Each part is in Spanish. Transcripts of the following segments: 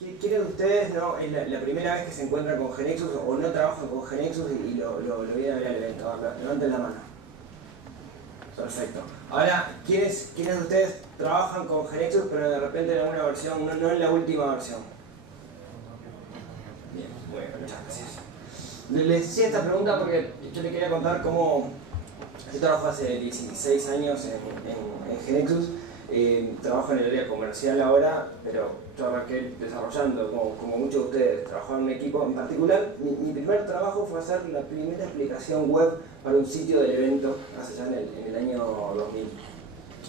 ¿Quiénes de ustedes no, es la primera vez que se encuentran con GeneXus o no trabajan con GeneXus y lo vienen a ver al evento? Levanten la mano. Perfecto. Ahora, ¿quiénes de ustedes trabajan con GeneXus pero de repente en alguna versión, no en la última versión? Bien, bueno, muchas gracias. Les decía esta pregunta porque yo les quería contar cómo yo trabajo hace 16 años en GeneXus. Trabajo en el área comercial ahora, pero yo arranqué desarrollando, como muchos de ustedes, trabajaba en un equipo. En particular, mi primer trabajo fue hacer la primera aplicación web para un sitio del evento, hace ya en el año 2000.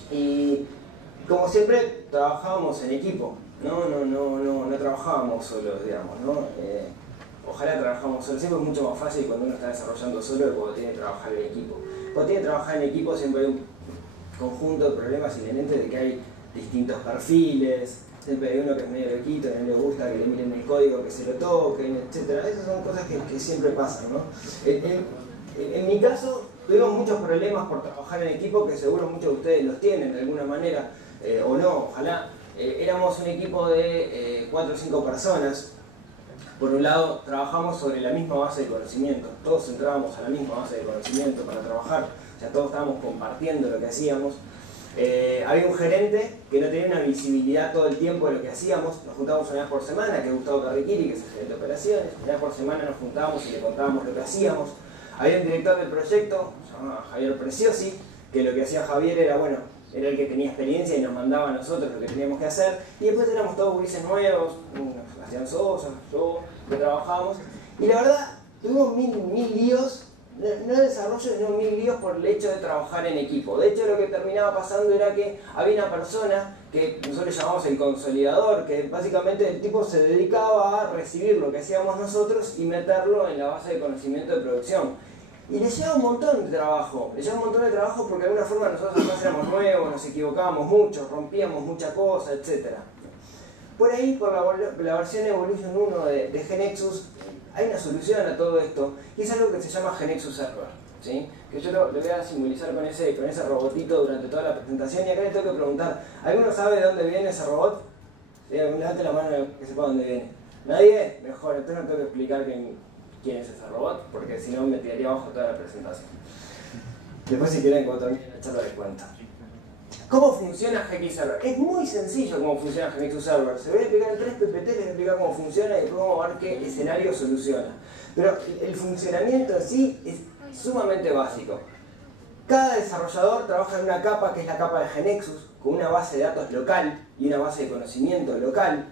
Y como siempre, trabajábamos en equipo, no trabajábamos solos, digamos, ¿no? Ojalá trabajamos solos, siempre es mucho más fácil cuando uno está desarrollando solo que cuando tiene que trabajar en equipo. Cuando tiene que trabajar en equipo siempre hay un conjunto de problemas inherentes de que hay distintos perfiles, siempre hay uno que es medio loquito, que no le gusta que le miren el código, que se lo toquen, etc. Esas son cosas que siempre pasan, ¿no? En mi caso, tuvimos muchos problemas por trabajar en equipo, que seguro muchos de ustedes los tienen de alguna manera, o no, ojalá. Éramos un equipo de 4 o 5 personas. Por un lado, trabajamos sobre la misma base de conocimiento, todos entrábamos a la misma base de conocimiento para trabajar, o sea, todos estábamos compartiendo lo que hacíamos. Había un gerente que no tenía una visibilidad todo el tiempo de lo que hacíamos. Nos juntábamos una vez por semana, que es Gustavo Carriquiri, que es el gerente de operaciones. Una vez por semana nos juntábamos y le contábamos lo que hacíamos. Había un director del proyecto, se llamaba Javier Preciosi, que lo que hacía Javier era, bueno, era el que tenía experiencia y nos mandaba a nosotros lo que teníamos que hacer. Y después éramos todos gurises nuevos, hacían Sosa, yo, que trabajábamos. Y la verdad, tuvimos mil líos. No de desarrollo, sino 1000 líos por el hecho de trabajar en equipo. De hecho, lo que terminaba pasando era que había una persona que nosotros le llamamos el consolidador, que básicamente el tipo se dedicaba a recibir lo que hacíamos nosotros y meterlo en la base de conocimiento de producción. Y le lleva un montón de trabajo, porque de alguna forma nosotros además éramos nuevos, nos equivocábamos mucho, rompíamos muchas cosas, etc. Por ahí, por la versión Evolution 1 de GeneXus, hay una solución a todo esto, y es algo que se llama GeneXus Server, ¿sí? Que yo lo voy a simbolizar con ese robotito durante toda la presentación, y acá les tengo que preguntar, ¿alguno sabe de dónde viene ese robot? ¿Sí? Levante la mano que sepa dónde viene. ¿Nadie? Mejor, entonces no tengo que explicar quién es ese robot, porque si no me tiraría abajo toda la presentación. Después si quieren cuando termine la charla les cuento. ¿Cómo funciona GX Server? Es muy sencillo cómo funciona GeneXus Server. Se voy a explicar en 3 PPT, les voy a explicar cómo funciona y después vamos a ver qué escenario soluciona. Pero el funcionamiento en sí es sumamente básico. Cada desarrollador trabaja en una capa que es la capa de GeneXus, con una base de datos local y una base de conocimiento local.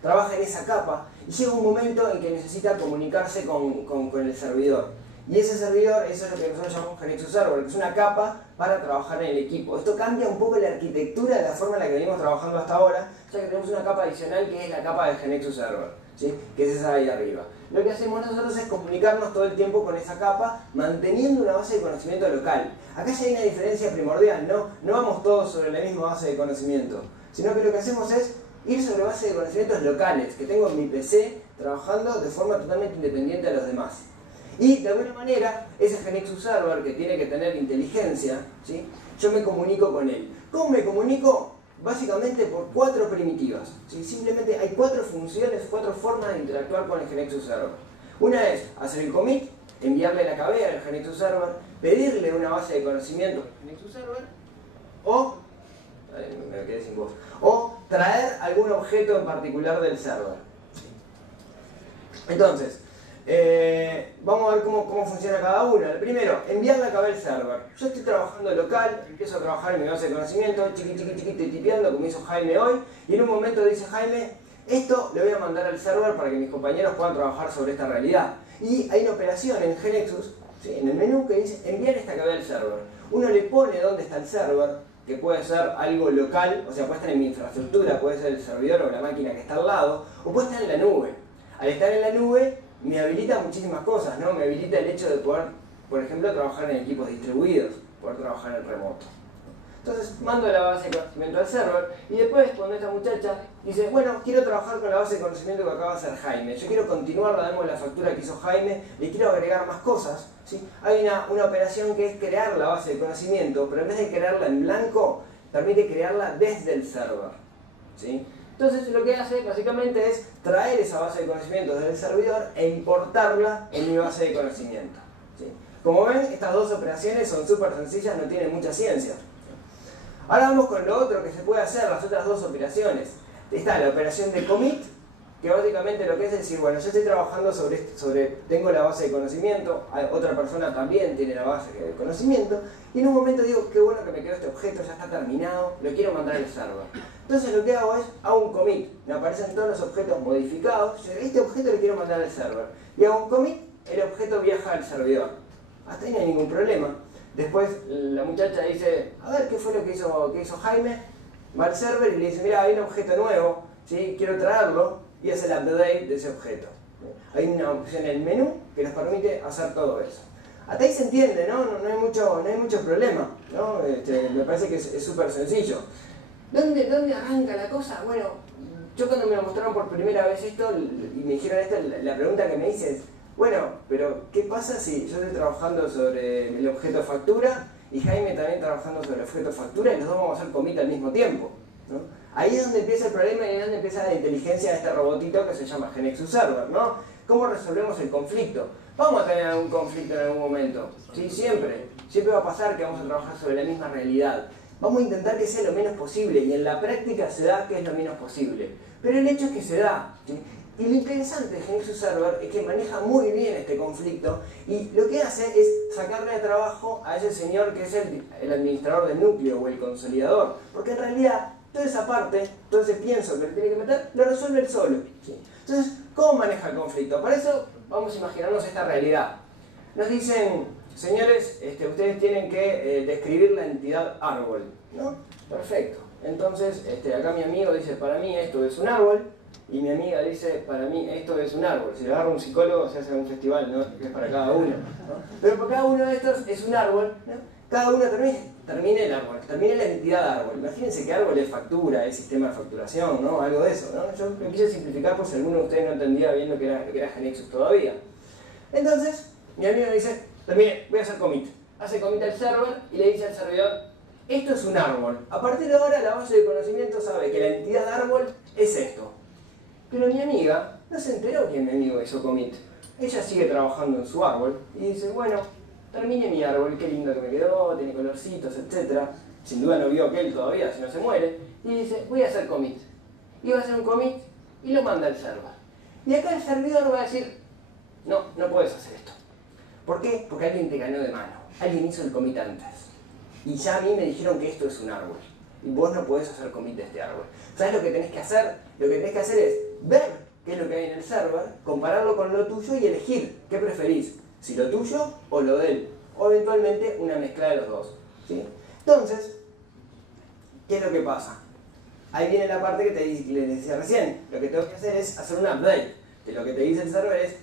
Trabaja en esa capa y llega un momento en que necesita comunicarse con el servidor. Y ese servidor, eso es lo que nosotros llamamos GeneXus Server, que es una capa para trabajar en el equipo. Esto cambia un poco la arquitectura de la forma en la que venimos trabajando hasta ahora, ya que tenemos una capa adicional que es la capa de GeneXus Server, ¿sí? Que es esa de ahí arriba. Lo que hacemos nosotros es comunicarnos todo el tiempo con esa capa, manteniendo una base de conocimiento local. Acá ya hay una diferencia primordial, no vamos todos sobre la misma base de conocimiento, sino que lo que hacemos es ir sobre base de conocimientos locales, que tengo en mi PC trabajando de forma totalmente independiente a los demás. Y de alguna manera, ese GeneXus Server que tiene que tener inteligencia, ¿sí? Yo me comunico con él. ¿Cómo me comunico? Básicamente por 4 primitivas, ¿sí? Simplemente hay 4 funciones, 4 formas de interactuar con el GeneXus Server. Una es hacer el commit, enviarle la KB al GeneXus Server, pedirle una base de conocimiento al GeneXus Server, o me quedé sin voz, o traer algún objeto en particular del server. Entonces, vamos a ver cómo funciona cada una. El primero, enviar la KB al server. Yo estoy trabajando local, empiezo a trabajar en mi base de conocimiento, chiqui, tipeando, como hizo Jaime hoy, y en un momento dice Jaime, esto lo voy a mandar al server para que mis compañeros puedan trabajar sobre esta realidad. Y hay una operación en GeneXus, ¿sí? En el menú que dice enviar esta KB al server. Uno le pone dónde está el server, que puede ser algo local, o sea, puede estar en mi infraestructura, puede ser el servidor o la máquina que está al lado, o puede estar en la nube. Al estar en la nube, me habilita muchísimas cosas, ¿no? Me habilita el hecho de poder, por ejemplo, trabajar en equipos distribuidos, poder trabajar en remoto. Entonces, mando la base de conocimiento al server, y después, cuando esta muchacha dice, bueno, quiero trabajar con la base de conocimiento que acaba de hacer Jaime, yo quiero continuar la factura que hizo Jaime, le quiero agregar más cosas, ¿sí? Hay una operación que es crear la base de conocimiento, pero en vez de crearla en blanco, permite crearla desde el server, ¿sí? Entonces lo que hace básicamente es traer esa base de conocimientos del servidor e importarla en mi base de conocimiento, ¿sí? Como ven, estas dos operaciones son súper sencillas, no tienen mucha ciencia. Ahora vamos con lo otro que se puede hacer, las otras dos operaciones. Está la operación de commit, que básicamente lo que es decir, bueno, yo estoy trabajando tengo la base de conocimiento, otra persona también tiene la base de conocimiento, y en un momento digo, qué bueno que me quedó este objeto, ya está terminado, lo quiero mandar al server. Entonces lo que hago es, hago un commit, me aparecen todos los objetos modificados, yo, este objeto lo quiero mandar al server, y hago un commit, el objeto viaja al servidor. Hasta ahí no hay ningún problema. Después la muchacha dice, a ver qué fue lo que hizo Jaime, va al server y le dice, mira, hay un objeto nuevo, ¿sí? Quiero traerlo, y hace el update de ese objeto. Hay una opción en el menú que nos permite hacer todo eso. Hasta ahí se entiende, ¿no? No hay mucho problema, ¿no? Me parece que es súper sencillo. ¿Dónde arranca la cosa? Bueno, yo cuando me lo mostraron por primera vez esto y me dijeron esto, la pregunta que me hice es, bueno, pero ¿qué pasa si yo estoy trabajando sobre el objeto factura y Jaime también trabajando sobre el objeto factura y los dos vamos a hacer commit al mismo tiempo, ¿no? Ahí es donde empieza el problema y ahí es donde empieza la inteligencia de este robotito que se llama GeneXus Server, ¿no? ¿Cómo resolvemos el conflicto? Vamos a tener algún conflicto en algún momento, ¿sí? Siempre va a pasar que vamos a trabajar sobre la misma realidad. Vamos a intentar que sea lo menos posible y en la práctica se da que es lo menos posible. Pero el hecho es que se da, ¿sí? Y lo interesante de GeneXus Server es que maneja muy bien este conflicto y lo que hace es sacarle de trabajo a ese señor que es el administrador del núcleo o el consolidador, porque en realidad toda esa parte, todo ese pienso que le tiene que meter, lo resuelve él solo, ¿sí? Entonces, ¿cómo maneja el conflicto? Para eso vamos a imaginarnos esta realidad. Nos dicen, señores, ustedes tienen que describir la entidad árbol, ¿no? Perfecto. Entonces, acá mi amigo dice, para mí esto es un árbol, y mi amiga dice, para mí esto es un árbol. Si le agarra un psicólogo, se hace un festival, ¿no? Que es para cada uno, ¿no? Pero por cada uno de estos es un árbol, ¿no? Cada uno termine el árbol, termine la entidad árbol. Imagínense que árbol es factura, es sistema de facturación, ¿no? Algo de eso, ¿no? Yo lo quise simplificar por si alguno de ustedes no entendía bien lo que era GeneXus todavía. Entonces, mi amigo me dice, termine, voy a hacer commit. Hace commit al server y le dice al servidor, esto es un árbol. A partir de ahora la base de conocimiento sabe que la entidad árbol es esto. Pero mi amiga no se enteró que mi amigo hizo commit. Ella sigue trabajando en su árbol y dice, bueno, terminé mi árbol, qué lindo que me quedó, tiene colorcitos, etc. Sin duda no vio aquel todavía, si no se muere. Y dice, voy a hacer commit. Y va a hacer un commit y lo manda al server. Y acá el servidor va a decir, no puedes hacer esto. ¿Por qué? Porque alguien te ganó de mano. Alguien hizo el commit antes. Y ya a mí me dijeron que esto es un árbol. Y vos no podés hacer commit de este árbol. ¿Sabes lo que tenés que hacer? Lo que tenés que hacer es ver qué es lo que hay en el server, compararlo con lo tuyo y elegir qué preferís. Si lo tuyo o lo de él. O eventualmente una mezcla de los dos, ¿sí? Entonces, ¿qué es lo que pasa? Ahí viene la parte que les decía recién. Lo que tengo que hacer es hacer un update. De lo que te dice el server es,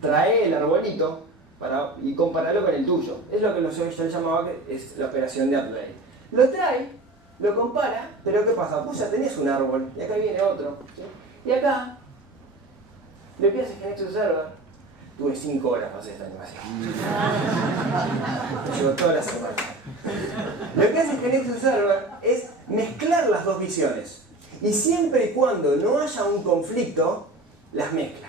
trae el arbolito y compararlo con el tuyo. Es lo que yo le llamaba que es la operación de update. Lo trae, lo compara, pero ¿qué pasa? Pues ya tenés un árbol, y acá viene otro, ¿sí? Y acá, lo que hace GeneXus Server, tuve 5 horas para hacer esta animación. Me llevo toda la semana. Lo que hace GeneXus Server es mezclar las dos visiones. Y siempre y cuando no haya un conflicto, las mezcla.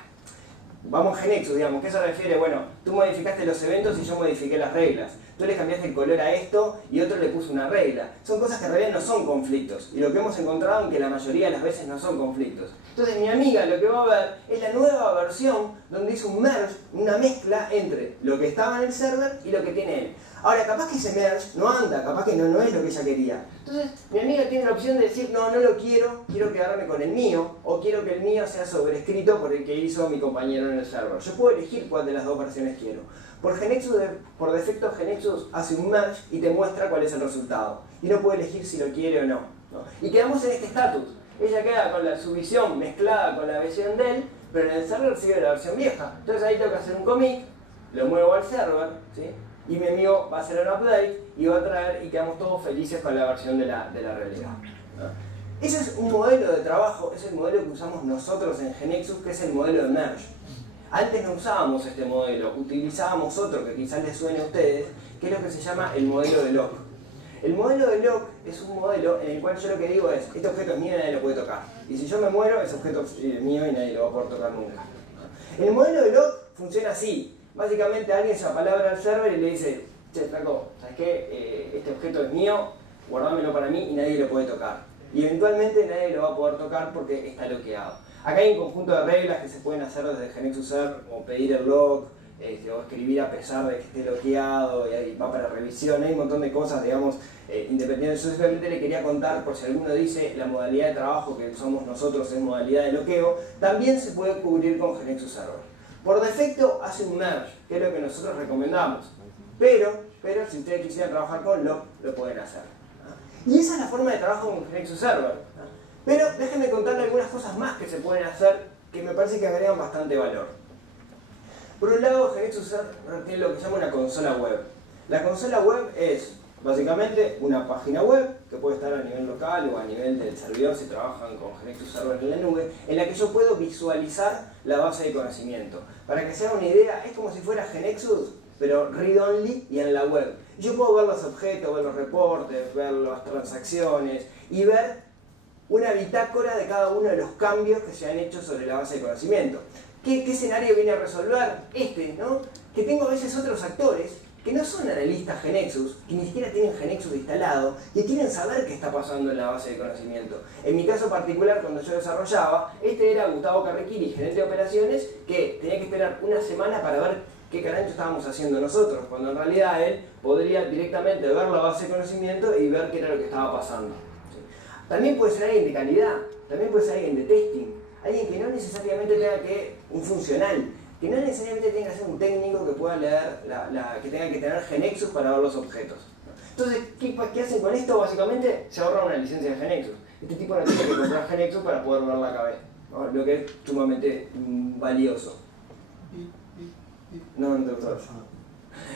Vamos a GeneXus, digamos, ¿qué se refiere? Bueno, tú modificaste los eventos y yo modifiqué las reglas. Tú le cambiaste el color a esto y otro le puso una regla. Son cosas que en realidad no son conflictos. Y lo que hemos encontrado es que la mayoría de las veces no son conflictos. Entonces mi amiga lo que va a ver es la nueva versión donde hizo un merge, una mezcla entre lo que estaba en el server y lo que tiene él. Ahora, capaz que ese merge no anda, capaz que no es lo que ella quería. Entonces, mi amiga tiene la opción de decir, no lo quiero, quiero quedarme con el mío, o quiero que el mío sea sobrescrito por el que hizo mi compañero en el server. Yo puedo elegir cuál de las dos versiones quiero. Por defecto, GeneXus hace un merge y te muestra cuál es el resultado. Y no puede elegir si lo quiere o no, ¿no? Y quedamos en este estatus. Ella queda con su visión mezclada con la versión de él, pero en el server sigue la versión vieja. Entonces ahí tengo que hacer un commit, lo muevo al server, ¿sí? Y mi amigo va a hacer un update y va a traer y quedamos todos felices con la versión de la realidad, ¿no? Ese es un modelo de trabajo, es el modelo que usamos nosotros en GeneXus, que es el modelo de merge. Antes no usábamos este modelo, utilizábamos otro que quizás les suene a ustedes, que es lo que se llama el modelo de lock. El modelo de lock es un modelo en el cual yo lo que digo es, este objeto es mío y nadie lo puede tocar. Y si yo me muero, ese objeto es mío y nadie lo va a poder tocar nunca. El modelo de lock funciona así. Básicamente alguien se apalabra al server y le dice, che, flaco, ¿sabes qué? Este objeto es mío, guardámelo para mí y nadie lo puede tocar. Y eventualmente nadie lo va a poder tocar porque está bloqueado. Acá hay un conjunto de reglas que se pueden hacer desde GenexUser, como pedir el lock, o escribir a pesar de que esté bloqueado, y ahí va para revisión. Hay un montón de cosas, digamos, independientes. Yo simplemente le quería contar, por si alguno dice la modalidad de trabajo que usamos nosotros es modalidad de bloqueo, también se puede cubrir con GenexUser. Por defecto hace un merge, que es lo que nosotros recomendamos. Pero si ustedes quisieran trabajar con lock, lo pueden hacer. Y esa es la forma de trabajo con GenexUser. Pero déjenme contarle algunas cosas más que se pueden hacer que me parece que agregan bastante valor. Por un lado, GenexUser tiene lo que se llama una consola web. La consola web es básicamente una página web que puede estar a nivel local o a nivel del servidor si trabajan con GenexUser en la nube, en la que yo puedo visualizar la base de conocimiento. Para que se hagan una idea, es como si fuera GeneXus, pero read-only y en la web. Yo puedo ver los objetos, ver los reportes, ver las transacciones y ver una bitácora de cada uno de los cambios que se han hecho sobre la base de conocimiento. ¿Qué escenario viene a resolver? ¿No? Que tengo a veces otros actores que no son analistas GeneXus, que ni siquiera tienen GeneXus instalado, y quieren saber qué está pasando en la base de conocimiento. En mi caso particular, cuando yo desarrollaba, este era Gustavo Carrequiri, gerente de operaciones, que tenía que esperar una semana para ver qué carajo estábamos haciendo nosotros, cuando en realidad él podría directamente ver la base de conocimiento y ver qué era lo que estaba pasando. También puede ser alguien de calidad, también puede ser alguien de testing, alguien que no necesariamente tenga que, un funcional, que no necesariamente tenga que ser un técnico que pueda leer, que tenga que tener GeneXus para ver los objetos. Entonces, ¿qué hacen con esto? Básicamente se ahorran una licencia de GeneXus. Este tipo no tiene que comprar GeneXus para poder ver la KB, ¿no? Lo que es sumamente valioso. No, doctor.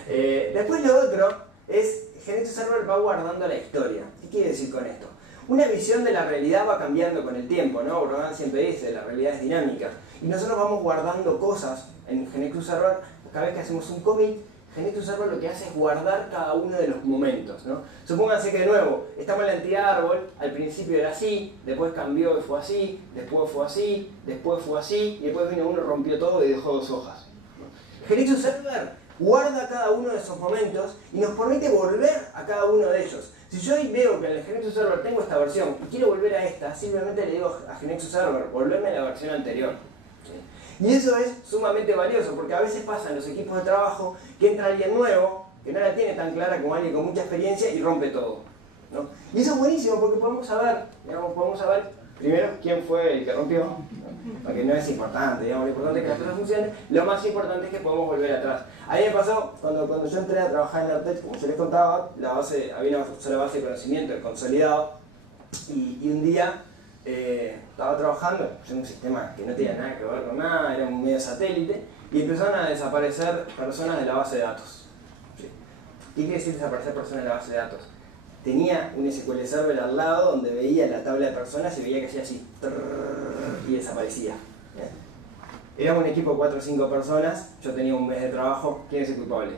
Después lo otro es, GenexUser Server va guardando la historia. ¿Qué quiere decir con esto? Una visión de la realidad va cambiando con el tiempo, ¿no? Brogan siempre dice, la realidad es dinámica. Y nosotros vamos guardando cosas en GenexUser Server. Cada vez que hacemos un commit, GenexUser Server lo que hace es guardar cada uno de los momentos, ¿no? Supónganse que de nuevo, estamos en la entidad árbol, al principio era así, después cambió y fue así, después fue así, después fue así, y después vino uno, rompió todo y dejó 2 hojas. GenexUser Server guarda cada uno de esos momentos y nos permite volver a cada uno de ellos. Si yo hoy veo que en el GenexUser Server tengo esta versión y quiero volver a esta, simplemente le digo a GenexUser Server, volverme a la versión anterior. ¿Sí? Y eso es sumamente valioso, porque a veces pasa en los equipos de trabajo que entra alguien nuevo, que no la tiene tan clara como alguien con mucha experiencia y rompe todo, ¿no? Y eso es buenísimo porque podemos saber, primero quién fue el que rompió, ¿no? Porque no es importante, digamos, lo importante es que las cosas funcionen, lo más importante es que podemos volver atrás. A mí me pasó, cuando yo entré a trabajar en Artech, como yo les contaba, había una sola base de conocimiento, el consolidado, y un día estaba trabajando en un sistema que no tenía nada que ver con nada, era un medio satélite, y empezaron a desaparecer personas de la base de datos. ¿Sí? ¿Qué quiere decir desaparecer personas de la base de datos? Tenía un SQL Server al lado donde veía la tabla de personas y veía que hacía así, y desaparecía. Éramos un equipo de 4 o 5 personas, yo tenía un mes de trabajo, ¿quién es el culpable?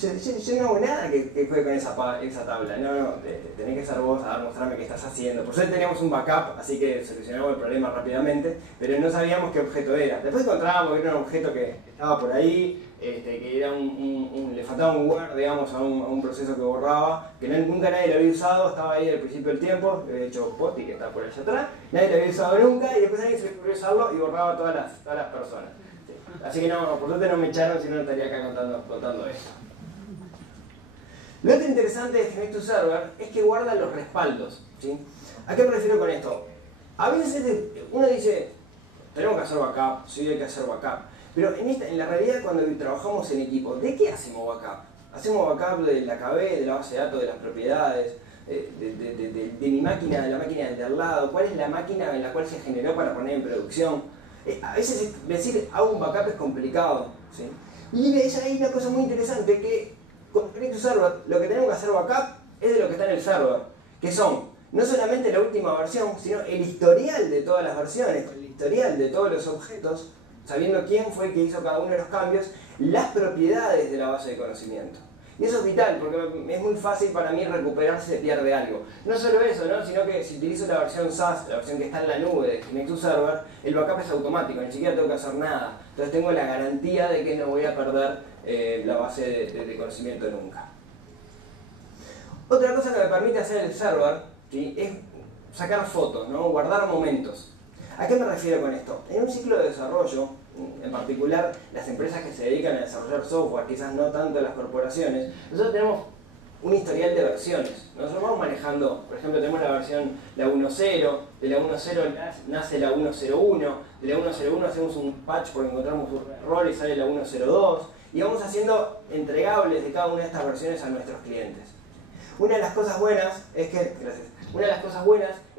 Yo no hago nada que juegue con esa tabla, no, tenés que ser vos a mostrarme qué estás haciendo. Por suerte teníamos un backup, así que solucionamos el problema rápidamente, pero no sabíamos qué objeto era. Después encontrábamos que era un objeto que estaba por ahí, que era le faltaba un word, digamos, a un proceso que borraba, que nunca nadie lo había usado, estaba ahí al principio del tiempo, lo había hecho Poti, que está por allá atrás, nadie lo había usado nunca, y después alguien se le ocurrió usarlo y borraba todas las personas. ¿Sí? Así que no, por suerte no me echaron, si no estaría acá contando esto. Lo otro interesante de GenexUser Server es que guarda los respaldos, ¿sí? ¿A qué me refiero con esto? A veces uno dice, tenemos que hacer backup, sí hay que hacer backup, pero en la realidad cuando trabajamos en equipo, ¿de qué hacemos backup? Hacemos backup de la KB, de la base de datos, de las propiedades, de mi máquina, de la máquina de al lado, cuál es la máquina en la cual se generó para poner en producción. A veces decir hago un backup es complicado, ¿sí? Y hay una cosa muy interesante que con GenexUser Server lo que tenemos que hacer backup es de lo que está en el server, que son no solamente la última versión, sino el historial de todas las versiones, el historial de todos los objetos, sabiendo quién fue el que hizo cada uno de los cambios, las propiedades de la base de conocimiento. Y eso es vital, porque es muy fácil para mí recuperar si se pierde algo. No solo eso, ¿no? Sino que si utilizo la versión SaaS, la versión que está en la nube de Nexus Server, el backup es automático, ni siquiera tengo que hacer nada. Entonces tengo la garantía de que no voy a perder la base de conocimiento nunca. Otra cosa que me permite hacer el server, ¿sí?, es sacar fotos, ¿no? Guardar momentos. ¿A qué me refiero con esto? En un ciclo de desarrollo, en particular las empresas que se dedican a desarrollar software, quizás no tanto las corporaciones, nosotros tenemos un historial de versiones. Nosotros vamos manejando, por ejemplo, tenemos la versión la 1.0, de la 1.0 nace la 1.01, de la 1.01 hacemos un patch porque encontramos un error y sale la 1.02, y vamos haciendo entregables de cada una de estas versiones a nuestros clientes. Una de las cosas buenas es que,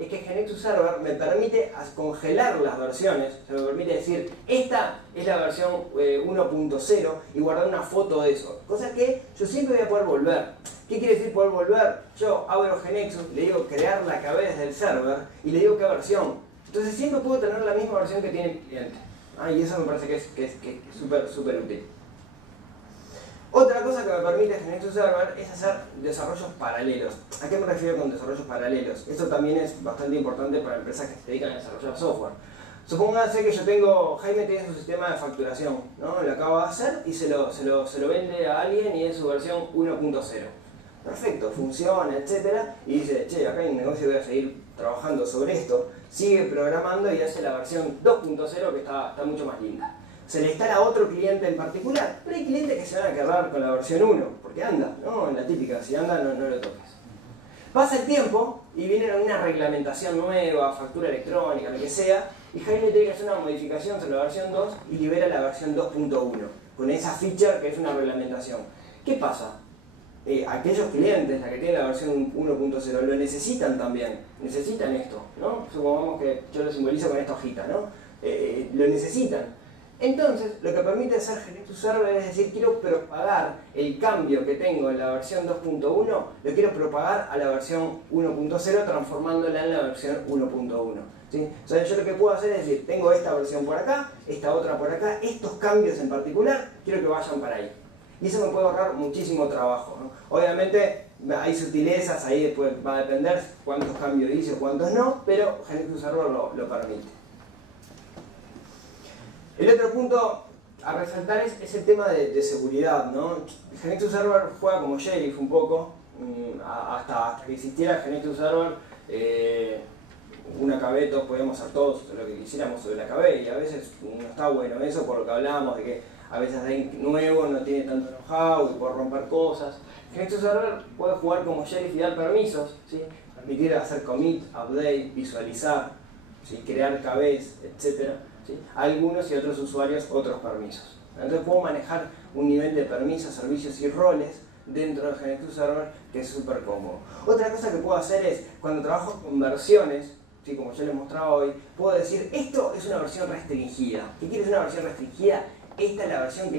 GeneXus Server me permite congelar las versiones, me permite decir, esta es la versión 1.0 y guardar una foto de eso, cosa que yo siempre voy a poder volver. ¿Qué quiere decir poder volver? Yo abro GeneXus, le digo crear la KB desde el server y le digo qué versión. Entonces siempre puedo tener la misma versión que tiene mi cliente. Y eso me parece que es súper útil. Otra cosa que me permite GeneXus Server es hacer desarrollos paralelos. ¿A qué me refiero con desarrollos paralelos? Esto también es bastante importante para empresas que se dedican a desarrollar software. Supónganse que yo tengo, Jaime tiene su sistema de facturación, ¿no? Lo acaba de hacer y se lo vende a alguien y es su versión 1.0. Perfecto, funciona, etc. Y dice, che, acá hay un negocio, voy a seguir trabajando sobre esto. Sigue programando y hace la versión 2.0 que está mucho más linda. Se le instala a otro cliente en particular, pero hay clientes que se van a quedar con la versión 1, porque anda, ¿no? En la típica, si anda no lo toques. Pasa el tiempo y viene una reglamentación nueva, factura electrónica, lo que sea, y Jaime tiene que hacer una modificación sobre la versión 2 y libera la versión 2.1, con esa feature que es una reglamentación. ¿Qué pasa? Aquellos clientes, la que tienen la versión 1.0, lo necesitan también, necesitan esto, ¿no? Supongamos que yo lo simbolizo con esta hojita, ¿no? Lo necesitan. Entonces, lo que permite hacer GeneXus Server es decir, quiero propagar el cambio que tengo en la versión 2.1, lo quiero propagar a la versión 1.0 transformándola en la versión 1.1. ¿Sí? O sea, yo lo que puedo hacer es decir, tengo esta versión por acá, esta otra por acá, estos cambios en particular, quiero que vayan para ahí. Y eso me puede ahorrar muchísimo trabajo, ¿no? Obviamente hay sutilezas, ahí después va a depender cuántos cambios hice o cuántos no, pero GeneXus Server lo permite. El otro punto a resaltar es el tema de seguridad, ¿no? GeneXus Server juega como sheriff un poco, hasta que existiera GeneXus Server, una KB, todos podíamos hacer todos lo que quisiéramos sobre la KB, y a veces no está bueno eso, por lo que hablábamos de que a veces alguien nuevo no tiene tanto know-how y puede romper cosas. GeneXus Server puede jugar como sheriff y dar permisos, ¿sí? Permitir hacer commit, update, visualizar, ¿sí? Crear KBs, etc. ¿Sí? Algunos y otros usuarios otros permisos. Entonces puedo manejar un nivel de permisos, servicios y roles dentro de GeneXus Server que es súper cómodo. Otra cosa que puedo hacer es, cuando trabajo con versiones, ¿sí? Como yo les mostraba hoy, puedo decir, esto es una versión restringida. ¿Qué quiere decir una versión restringida? Esta es la versión que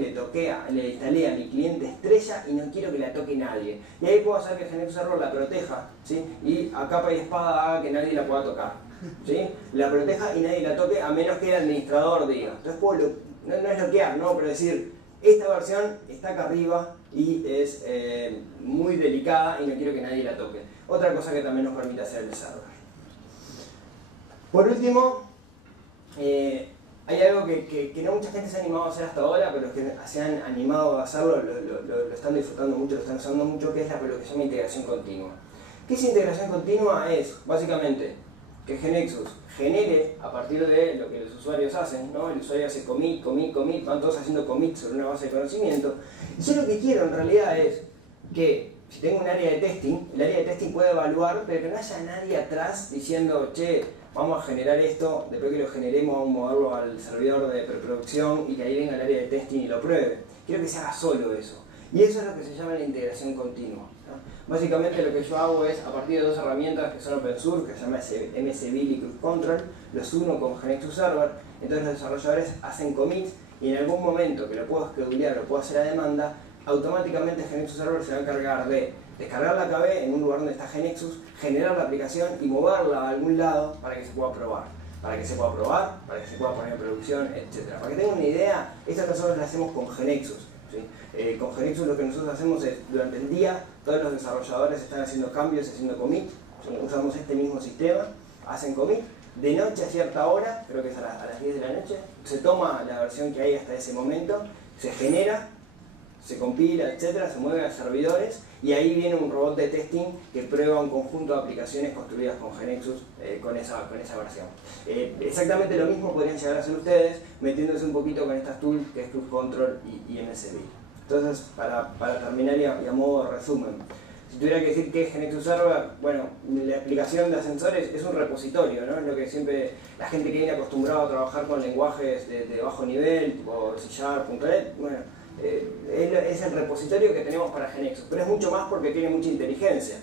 le instalé a mi cliente estrella y no quiero que la toque nadie. Y ahí puedo hacer que GeneXus Server la proteja, ¿sí? Y a capa y espada haga que nadie la pueda tocar, ¿sí? La proteja y nadie la toque a menos que el administrador diga. Entonces puedo, no es bloquear, ¿no? Pero decir, esta versión está acá arriba y es muy delicada y no quiero que nadie la toque. Otra cosa que también nos permite hacer el server. Por último, hay algo que no mucha gente se ha animado a hacer hasta ahora, pero los que se han animado a hacerlo lo están disfrutando mucho, lo están usando mucho, que es lo que se llama integración continua. ¿Qué es integración continua? Es, básicamente, que GeneXus genere a partir de lo que los usuarios hacen, ¿no? El usuario hace commit, van todos haciendo commit sobre una base de conocimiento. Y yo lo que quiero en realidad es que, si tengo un área de testing, el área de testing puede evaluar, pero que no haya nadie atrás diciendo, che, vamos a generar esto, después que lo generemos vamos a moverlo al servidor de preproducción y que ahí venga el área de testing y lo pruebe. Quiero que se haga solo eso. Y eso es lo que se llama la integración continua, ¿no? Básicamente lo que yo hago es, a partir de dos herramientas que son open source, que se llama MSBuild y Cruise Control, los uno con GeneXus Server, entonces los desarrolladores hacen commits y en algún momento que lo puedo schedulear, lo puedo hacer a demanda, automáticamente GeneXus Server se va a encargar de descargar la KB en un lugar donde está GeneXus, generar la aplicación y moverla a algún lado para que se pueda probar. Para que se pueda probar, para que se pueda poner en producción, etc. Para que tengan una idea, esto nosotros lo hacemos con GeneXus. ¿sí? Con GeneXus lo que nosotros hacemos es, durante el día, todos los desarrolladores están haciendo cambios, haciendo commit, usamos este mismo sistema, hacen commit, de noche a cierta hora, creo que es a las 10 de la noche, se toma la versión que hay hasta ese momento, se genera, se compila, etcétera, se mueve a servidores y ahí viene un robot de testing que prueba un conjunto de aplicaciones construidas con GeneXus con esa versión. Exactamente lo mismo podrían llegar a hacer ustedes metiéndose un poquito con estas tools que es Cruise Control y MSBuild. Entonces, para terminar y a modo de resumen, si tuviera que decir qué es GeneXus Server, bueno, la explicación de ascensores es un repositorio, ¿no? Es lo que siempre la gente que viene acostumbrada a trabajar con lenguajes de bajo nivel, tipo C#, .NET, bueno, es el repositorio que tenemos para GeneXus, pero es mucho más porque tiene mucha inteligencia.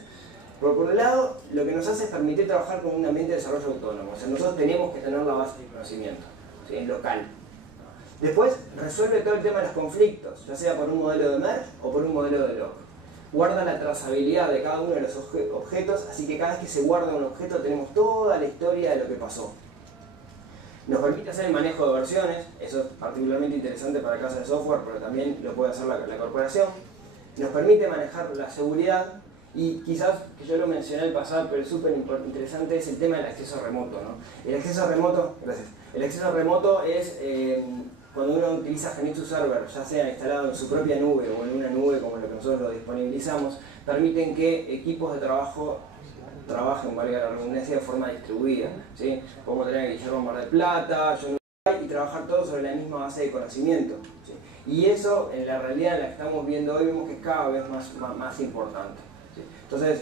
Por un lado, lo que nos hace es permitir trabajar con un ambiente de desarrollo autónomo, o sea, nosotros tenemos que tener la base de conocimiento, ¿sí? Local. Después, resuelve todo el tema de los conflictos, ya sea por un modelo de merge o por un modelo de lock. Guarda la trazabilidad de cada uno de los objetos, así que cada vez que se guarda un objeto tenemos toda la historia de lo que pasó. Nos permite hacer el manejo de versiones, eso es particularmente interesante para casas de software, pero también lo puede hacer la corporación. Nos permite manejar la seguridad y quizás, que yo lo mencioné al pasar, pero es súper interesante, es el tema del acceso remoto, ¿no? El acceso remoto, gracias. El acceso remoto es cuando uno utiliza GeneXus Server, ya sea instalado en su propia nube o en una nube como lo que nosotros lo disponibilizamos, permiten que equipos de trabajo trabajen, valga la redundancia, de forma distribuida, ¿sí? Podemos tener a Guillermo Mar del Plata, yo y trabajar todos sobre la misma base de conocimiento, ¿sí? Y eso, en la realidad en la que estamos viendo hoy, vemos que es cada vez más importante, ¿sí? Entonces,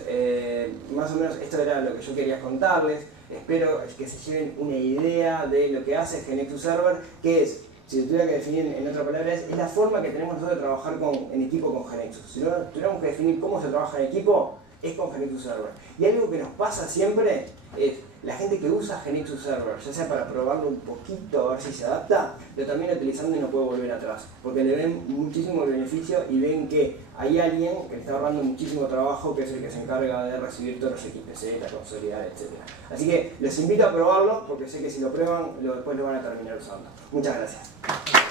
más o menos esto era lo que yo quería contarles. Espero que se lleven una idea de lo que hace GeneXus Server, que es, si lo tuviera que definir en otra palabra, es la forma que tenemos nosotros de trabajar en equipo con GeneXus. Si no tuviéramos que definir cómo se trabaja en equipo, es con GeneXus Server. Y algo que nos pasa siempre es la gente que usa GeneXus Server, ya sea para probarlo un poquito a ver si se adapta, lo termina utilizando y no puede volver atrás, porque le ven muchísimo beneficio y ven que hay alguien que le está ahorrando muchísimo trabajo, que es el que se encarga de recibir todos los XPZ, consolidar, etc. Así que los invito a probarlo, porque sé que si lo prueban, después lo van a terminar usando. Muchas gracias.